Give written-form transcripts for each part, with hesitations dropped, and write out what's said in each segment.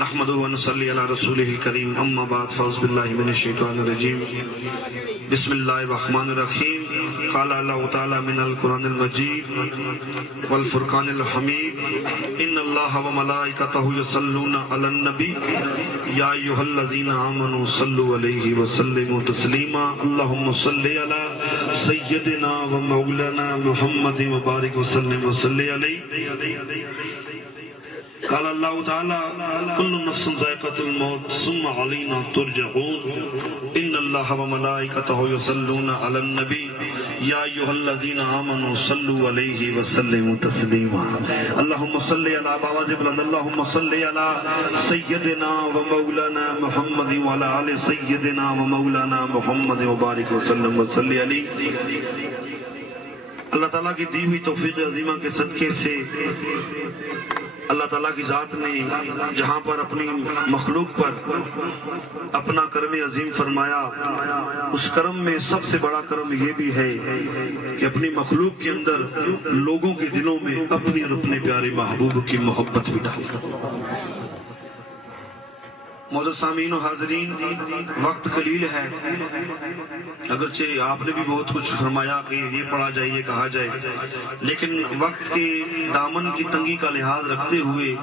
نحمده ونصلي على رسوله الكريم اما بعد فاعوذ بالله من الشيطان الرجيم بسم الله الرحمن الرحيم قال الله تعالى من القرآن المجيد والفرقان الحميد ان الله وملائكته يصلون على النبي يا ايها الذين آمنوا صلوا عليه وسلموا تسليما اللهم صل على سيدنا ومولانا محمد وبارك وسلم وصل عليه قال الله تعالى كل نفس ذائقة الموت ثم علينا ترجعون ان الله وملائكته يصلون على النبي يا ايها الذين آمنوا صلوا عليه وسلموا تسليما اللهم صل على بوازِ بلند اللهم صل على سيدنا ومولانا محمد وعلى آل سيدنا ومولانا محمد وبارك وسلم وصل عليه اللہ تعالیٰ کی دی ہوئی توفیق عظیمہ کے صدقے سے اللہ تعالیٰ کی ذات نے جہاں پر اپنی مخلوق پر اپنا کرم عظیم فرمایا، اس کرم میں سب سے بڑا کرم یہ بھی ہے کہ اپنی مخلوق کے اندر لوگوں کے دلوں میں اپنی اور اپنے پیارے محبوب کی محبت بھی ڈالی۔ معزز سامعین و حاضرین، وقت قلیل ہے، اگرچہ آپ نے بھی بہت کچھ فرمایا کہ یہ پڑھا جائے یہ کہا جائے، لیکن وقت کے دامن کی تنگی کا لحاظ رکھتے ہوئے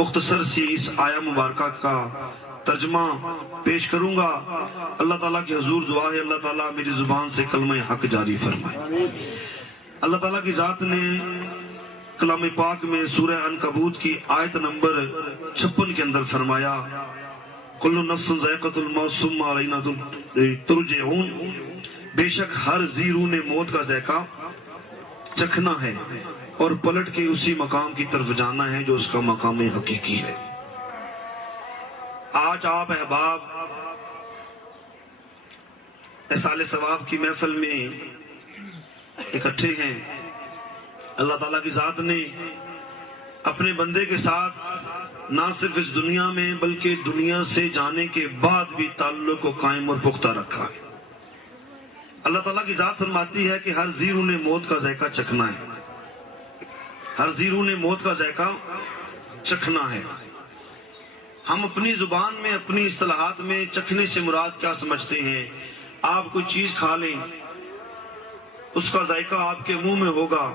مختصر سی اس آیہ مبارکہ کا ترجمہ پیش کروں گا۔ اللہ تعالیٰ کی حضور دعا ہے اللہ تعالیٰ میری زبان سے کلمہ حق جاری فرمائے۔ اللہ تعالیٰ کی ذات نے کلام پاک میں سورہ عنکبوت کی آیت نمبر 56 کے اندر فرمایا کل نفس ذائقۃ الموت ثم علینا ترجعون، بے شک ہر ذی روح نے موت کا ذائقہ چکھنا ہے اور پلٹ کے اسی مقام کی طرف جانا ہے جو اس کا مقام حقیقی ہے۔ آج آپ احباب احصال ثواب کی محفل میں اکٹھے ہیں۔ اللہ تعالیٰ کی ذات نے اپنے بندے کے ساتھ نہ صرف اس دنیا میں بلکہ دنیا سے جانے کے بعد بھی تعلق کو قائم اور پختہ رکھا ہے۔ اللہ تعالیٰ کی ذات فرماتی ہے کہ ہر ذی روح نے موت کا ذائقہ چکھنا ہے، ہر ذی روح نے موت کا ذائقہ چکھنا ہے۔ ہم اپنی زبان میں اپنی اصطلاحات میں چکھنے سے مراد کیا سمجھتے ہیں؟ آپ کوئی چیز کھا لیں، اس کا ذائقہ آپ کے منہ میں ہوگا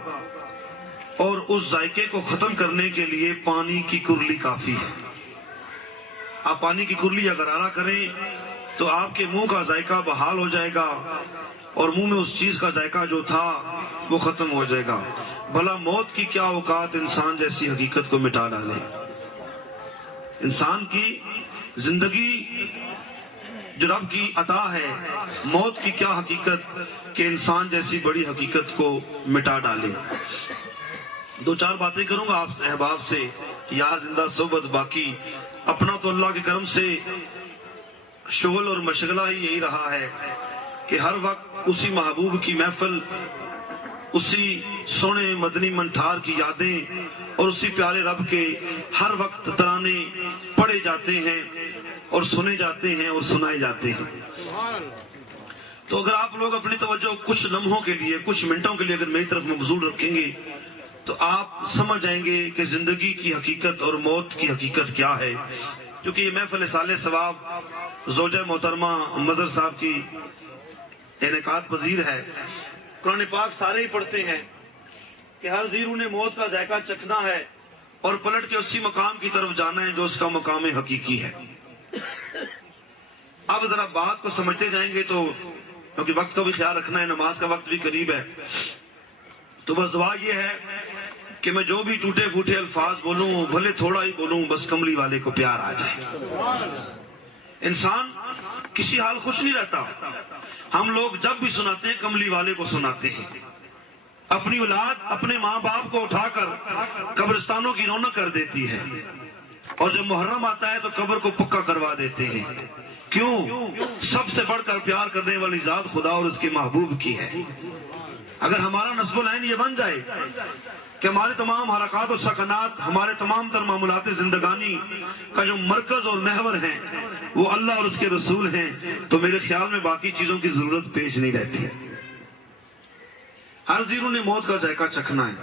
اور اس ذائقے کو ختم کرنے کے لیے پانی کی کرلی کافی ہے۔ آپ پانی کی کرلی اگر غرارہ کریں تو آپ کے منہ کا ذائقہ بحال ہو جائے گا اور منہ میں اس چیز کا ذائقہ جو تھا وہ ختم ہو جائے گا۔ بھلا موت کی کیا اوقات انسان جیسی حقیقت کو مٹا ڈالے؟ انسان کی زندگی جو رب کی عطا ہے، موت کی کیا حقیقت کہ انسان جیسی بڑی حقیقت کو مٹا ڈالے۔ دو چار باتیں کروں گا آپ احباب سے، یار زندہ صحبت باقی۔ اپنا تو اللہ کے کرم سے شغل اور مشغلہ ہی یہی رہا ہے کہ ہر وقت اسی محبوب کی محفل، اسی سونے مدنی منٹھار کی یادیں اور اسی پیارے رب کے ہر وقت ترانے پڑھے جاتے ہیں اور سنے جاتے ہیں اور سنائے جاتے ہیں۔ تو اگر آپ لوگ اپنی توجہ کچھ لمحوں کے لیے، کچھ منٹوں کے لیے اگر میری طرف مبذول رکھیں گے تو آپ سمجھ جائیں گے کہ زندگی کی حقیقت اور موت کی حقیقت کیا ہے۔ کیونکہ یہ محفل احصال ثواب زوجہ محترمہ مظہر صاحب کی انعقاد پذیر ہے۔ قرآن پاک سارے ہی پڑھتے ہیں کہ ہر ذی روح نے موت کا ذائقہ چکھنا ہے اور پلٹ کے اسی مقام کی طرف جانا ہے جو اس کا مقام حقیقی ہے۔ اب ذرا بات کو سمجھتے جائیں گے تو، کیونکہ وقت کا بھی خیال رکھنا ہے، نماز کا وقت بھی قریب ہے، تو بس دعا یہ ہے کہ میں جو بھی ٹوٹے پھوٹے الفاظ بولوں بھلے تھوڑا ہی بولوں، بس کملی والے کو پیار آ جائے۔ انسان کسی حال خوش نہیں رہتا۔ ہم لوگ جب بھی سناتے ہیں کملی والے کو سناتے ہیں۔ اپنی اولاد اپنے ماں باپ کو اٹھا کر قبرستانوں کی رونق کر دیتی ہے، اور جب محرم آتا ہے تو قبر کو پکا کروا دیتے ہیں۔ کیوں؟ سب سے بڑھ کر پیار کرنے والی ذات خدا اور اس کے محبوب کی ہے۔ اگر ہمارا نصب العین یہ بن جائے کہ ہمارے تمام حرکات و سکنات، ہمارے تمام تر معاملات زندگانی کا جو مرکز اور محور ہیں وہ اللہ اور اس کے رسول ہیں، تو میرے خیال میں باقی چیزوں کی ضرورت پیش نہیں رہتی۔ ہر ذی روح نے موت کا ذائقہ چکھنا ہے۔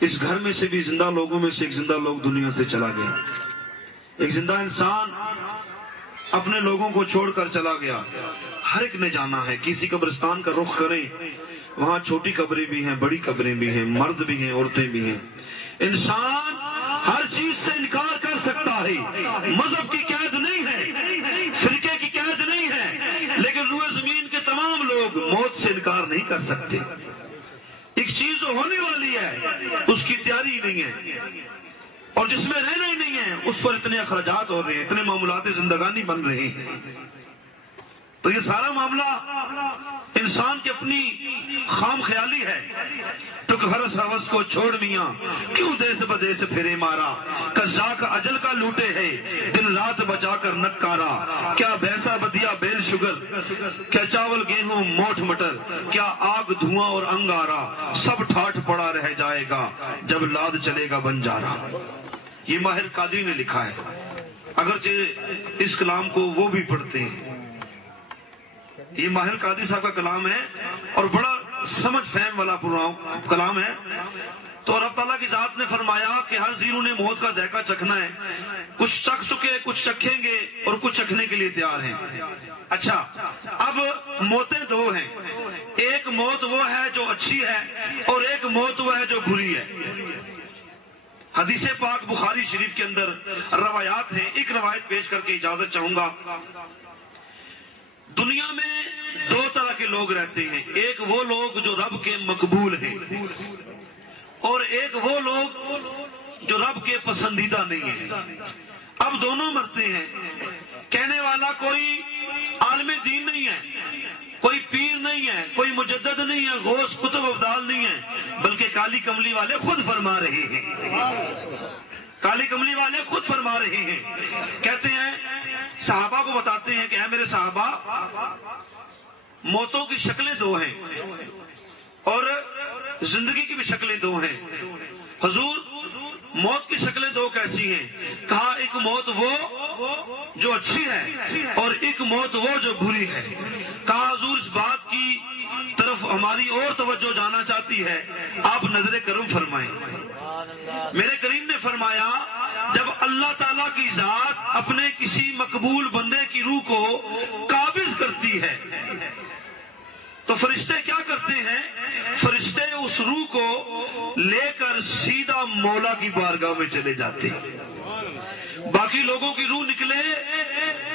اس گھر میں سے بھی زندہ لوگوں میں سے ایک زندہ لوگ دنیا سے چلا گیا، ایک زندہ انسان اپنے لوگوں کو چھوڑ کر چلا گیا. ہر ایک نے جانا ہے. کسی قبرستان کا رخ کریں, وہاں چھوٹی قبریں بھی ہیں, بڑی قبریں بھی ہیں, مرد بھی ہیں, عورتیں بھی ہیں. انسان ہر چیز سے انکار کر سکتا ہے. مذہب کی قید نہیں ہے, فرقے کی قید نہیں ہے, لیکن روئے زمین کے تمام لوگ موت سے انکار نہیں کر سکتے. ایک چیز جو ہونے والی ہے اس کی تیاری ہی نہیں ہے, اور جس میں رہنا ہی نہیں ہے اس پر اتنے اخراجات ہو رہے ہیں, اتنے معاملات زندگانی بن رہے ہیں. تو یہ سارا معاملہ انسان کی اپنی خام خیالی ہے. تو ہرس ہوس کو چھوڑ میاں, کیوں دیس بدیس پھرے مارا, قزاق اجل کا لوٹے ہے, دن رات بچا کر نکارا. کیا بیسا بدیا بیل شگر, کیا چاول گیہوں موٹھ مٹر, کیا آگ دھواں اور انگارا, سب ٹھاٹھ پڑا رہ جائے گا جب لاد چلے گا بنجارا. یہ ماہر قادری نے لکھا ہے, اگرچہ اس کلام کو وہ بھی پڑھتے ہیں. یہ ماہر قادری صاحب کا کلام ہے اور بڑا سمجھ فہم والا کلام ہے. تو رب تعالیٰ کی ذات نے فرمایا کہ ہر زیرو نے موت کا ذائقہ چکھنا ہے. کچھ چکھ چکے, کچھ چکھیں گے, اور کچھ چکھنے کے لیے تیار ہیں. اچھا, اب موتیں دو ہیں. ایک موت وہ ہے جو اچھی ہے, اور ایک موت وہ ہے جو بری ہے. حدیث پاک بخاری شریف کے اندر روایات ہیں. ایک روایت پیش کر کے اجازت چاہوں گا. دنیا میں دو طرح کے لوگ رہتے ہیں. ایک وہ لوگ جو رب کے مقبول ہیں, اور ایک وہ لوگ جو رب کے پسندیدہ نہیں ہیں. اب دونوں مرتے ہیں. کہنے والا کوئی عالم دین نہیں ہے, کوئی پیر نہیں ہے, کوئی مجدد نہیں ہے, غوث قطب ابدال نہیں ہے, بلکہ کالی کملی والے خود فرما رہے ہیں. کالی کملی والے خود فرما رہے ہیں. کہتے ہیں, صحابہ کو بتاتے ہیں کہ اے میرے صحابہ, موتوں کی شکلیں دو ہیں اور زندگی کی بھی شکلیں دو ہیں. حضور, موت کی شکلیں دو کیسی ہیں؟ کہا ایک موت وہ جو اچھی ہے, اور ایک موت وہ جو بری ہے. کہا حضور اس بات کی طرف ہماری اور توجہ جانا چاہتی ہے, آپ نظر کرم فرمائیں. میرے کریم نے فرمایا, جب اللہ تعالیٰ کی ذات اپنے کسی مقبول بندے کی روح کو قابض کرتی ہے تو فرشتے کیا کرتے ہیں؟ فرشتے اس روح کو لے کر سیدھا مولا کی بارگاہ میں چلے جاتے ہیں. باقی لوگوں کی روح نکلے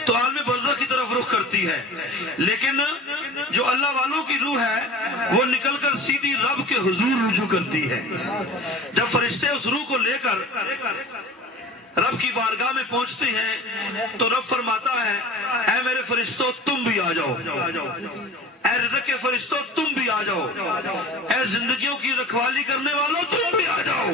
تو عالم برزخ کی طرف رخ کرتی ہے, لیکن جو اللہ والوں کی روح ہے وہ نکل کر سیدھی رب کے حضور رجوع کرتی ہے. جب فرشتے اس روح کو لے کر رب کی بارگاہ میں پہنچتے ہیں تو رب فرماتا ہے, اے میرے فرشتوں تم بھی آ جاؤ, اے رزق کے فرشتوں تم بھی آ جاؤ, اے زندگیوں کی رکھوالی کرنے والوں تم بھی آ جاؤ,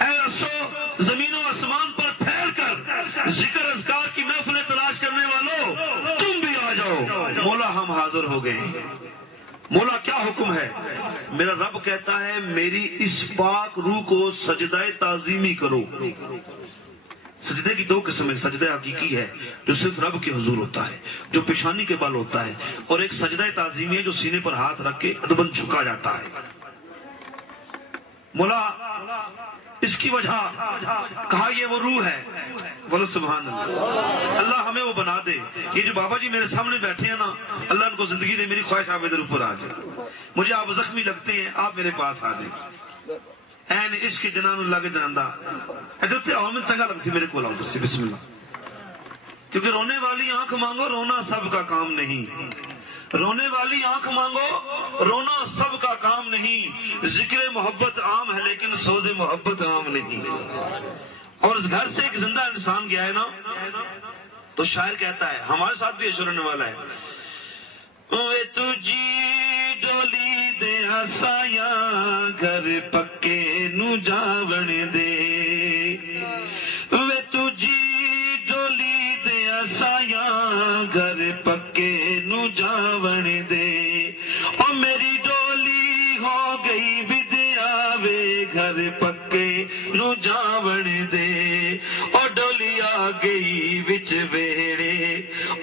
اے رسو زمین و آسمان پر پھیل کر ذکر اذکار کی محفلیں تلاش کرنے والوں تم بھی آ جاؤ. مولا ہم حاضر ہو گئے. مولا کیا حکم ہے؟ میرا رب کہتا ہے میری اس پاک روح کو سجدہ تعظیمی کرو. سجدے کی دو قسم ہے. سجدہ حقیقی ہے جو صرف رب کے حضور ہوتا ہے, جو پیشانی کے بل ہوتا ہے, اور ایک سجدہ تعظیمی ہے جو سینے پر ہاتھ رکھ کے ادباً جھکا جاتا ہے. مولا اس کی وجہ کہا یہ وہ روح ہے. بولو سبحان اللہ. اللہ ہمیں وہ بنا دے. یہ جو بابا جی میرے سامنے بیٹھے ہیں نا, اللہ ان کو زندگی دے. میری خواہش آپ ادھر اوپر آ جائیں. مجھے آپ زخمی لگتے ہیں, آپ میرے پاس آ جائیں. این عشق جنان اللہ کے جاندہ ادھر سے آؤ, میں چنگا لگتی میرے کو لاؤ سے. بسم اللہ. کیونکہ رونے والی آنکھ مانگو, رونا سب کا کام نہیں. رونے والی آنکھ مانگو, رونا سب کا کام نہیں. ذکر محبت عام ہے لیکن سوز محبت عام نہیں. اور اس گھر سے ایک زندہ انسان گیا ہے نا, تو شاعر کہتا ہے, ہمارے ساتھ بھی ایسا رہنے والا ہے, وے تجھی ڈولی دے ہسایا گھر پکے نو جاون دے. وے تجھی ڈولی دے ہسایا گھر پکے نو جاون دے. او میری ڈولی ہو گئی بدیا وے گھر پکے نو جاون دے. او ڈولی آ گئی وچ ویڑے,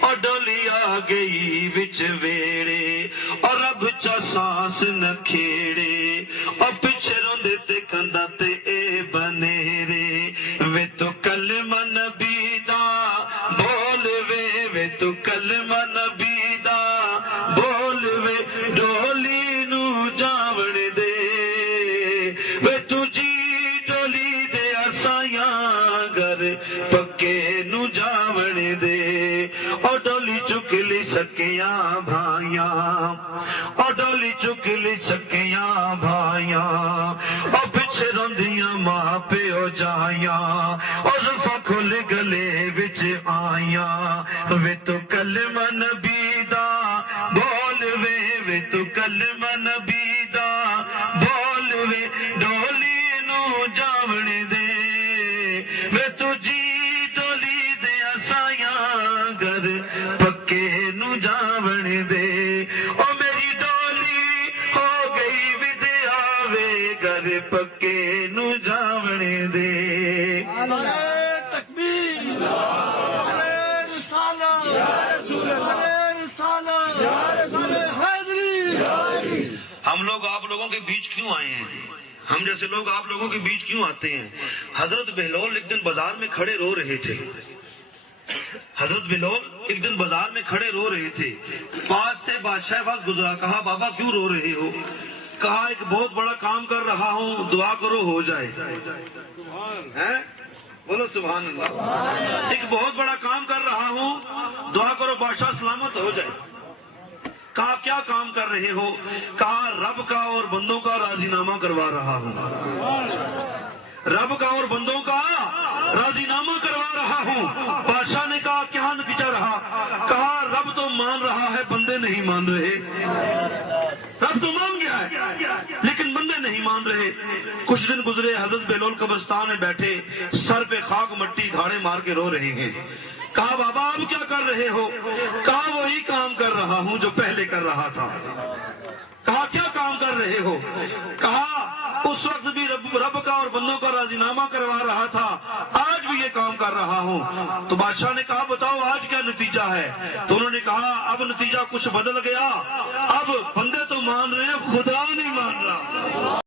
او ڈولی آ گئی وچ ویڑے, اور رب چا سانس نہ کھیڑے, اور پیچھے روندے تے کندھا تے اے بنیرے. وے تو کلمہ نہ نبی دا بول وے تو کلمہ نبی دا بول وے ڈولی نو جاون دے وے تجھی ڈولی دے اسایاں گھر پکے نو جاون دے او ڈولی چک لی سکیاں بھائیاں او ڈولی چک لی سکیاں بھائیاں او پچھے روندیاں ماں پیو جائیاں او زلفاں کھل گلے وچ آئیاں وے تو کلمہ نبی دا بول وے تو کلمہ نبی دا بول وے ڈولی نو جاون دے وے تجھی ڈولی دے اسایاں گھر پکے نو جاون دے او میری ڈولی ہو گئی ودیا وے گھر پکے نو جاون دے تکبیر ہم لوگ آپ لوگوں کے بیچ کیوں آئے ہیں؟ ہم جیسے لوگ آپ لوگوں کے بیچ کیوں آتے ہیں؟ حضرت بہلول ایک دن بازار میں کھڑے رو رہے تھے. حضرت بہلول ایک دن بازار میں کھڑے رو رہے تھے. پاس سے بادشاہ پاس گزرا. کہا بابا کیوں رو رہے ہو؟ کہا ایک بہت بڑا کام کر رہا ہوں, دعا کرو ہو جائے. بولو سبحان اللہ. ایک بہت بڑا کام کر رہا ہوں, دعا کرو بادشاہ سلامت ہو جائے. کہا کیا کام کر رہے ہو؟ کہا رب کا اور بندوں کا راضی نامہ کروا رہا ہوں. رب کا اور بندوں کا راضی نامہ کروا رہا ہوں. بادشاہ نے کہا کیا نتیجہ رہا؟ کہا رب تو مان رہا ہے, بندے نہیں مان رہے. رب تو مان گیا ہے لیکن بندے نہیں مان رہے. کچھ دن گزرے, حضرت بہلول قبرستان میں بیٹھے, سر پہ خاک مٹی دھاڑے مار کے رو رہے ہیں. کہا بابا اب کیا کر رہے ہو؟ کہا وہی کام کر رہا ہوں جو پہلے کر رہا تھا. کہا کیا کام کر رہے ہو؟ کہا اس وقت بھی رب کا اور بندوں کا راضی نامہ کروا رہا تھا, آج بھی یہ کام کر رہا ہوں. تو بادشاہ نے کہا بتاؤ آج کیا نتیجہ ہے؟ تو انہوں نے کہا اب نتیجہ کچھ بدل گیا. اب بندے تو مان رہے ہیں, خدا نہیں مان رہا.